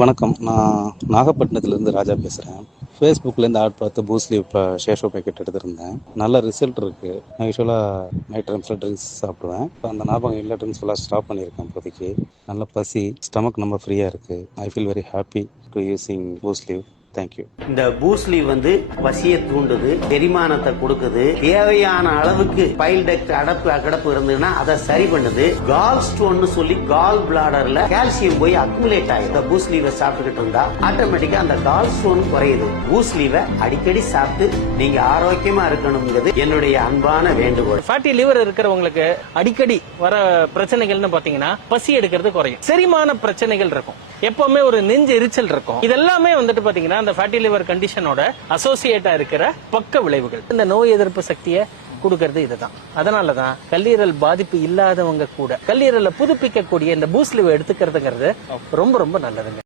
வணக்கம். நான் நாகப்பட்டினத்துலேருந்து ராஜா பேசுகிறேன். ஃபேஸ்புக்லேருந்து ஆட் பார்த்து பூஸ்ட்லி இப்போ ஷேஷோ பேக்கெட் எடுத்திருந்தேன். நல்ல ரிசல்ட் இருக்குது. நான் யூஸ்வலாக நைட் டைம்ஸில் ட்ரிங்க்ஸ் சாப்பிடுவேன். இப்போ அந்த ஞாபகம் இல்லை, ட்ரிங்க்ஸ் ஃபுல்லாக ஸ்டாப் பண்ணியிருக்கேன் இப்போதைக்கு. நல்ல பசி, ஸ்டமக் ரொம்ப ஃப்ரீயாக இருக்குது. I feel very happy to using பூஸ்ட்லி. தேங்க்யூ. இந்த பூஸ்லி பசியை தூண்டுது, செரிமானத்தை கொடுக்குது, தேவையான அளவுக்கு பைல் டக்ட் அடப்பு இருந்ததுன்னா அதை சரி பண்ணுது. கால் ஸ்டோன் சொல்லி கால் பிளாடர்ல கால்சியம் போய் அக்குமுலேட் ஆகும். இந்த பூஸ்லிவை சாப்பிட்டுக்கிட்டு இருந்தா ஆட்டோமேட்டிக்கா அந்த கால் ஸ்டோன் குறையுது. பூஸ்லிவை அடிக்கடி சாப்பிட்டு நீங்க ஆரோக்கியமா இருக்கணுங்கிறது என்னுடைய அன்பான வேண்டுகோள். ஃபேட்டி லிவர் இருக்கிறவங்களுக்கு அடிக்கடி வர பிரச்சனைகள்னு பாத்தீங்கன்னா பசி எடுக்கிறது குறையும், செரிமான பிரச்சனைகள் இருக்கும், எப்பவுமே ஒரு நெஞ்சு எரிச்சல் இருக்கும். இதெல்லாமே வந்துட்டு பாத்தீங்கன்னா அந்த ஃபேட்டி லிவர் கண்டிஷனோட அசோசியேட்டா இருக்கிற பக்க விளைவுகள். இந்த நோய் எதிர்ப்பு சக்தியை கொடுக்கறது இதுதான். அதனாலதான் கல்லீரல் பாதிப்பு இல்லாதவங்க கூட கல்லீரலை புதுப்பிக்கக்கூடிய இந்த பூஸ்ட்லிவை எடுத்துக்கிறதுங்கிறது ரொம்ப ரொம்ப நல்லதுங்க.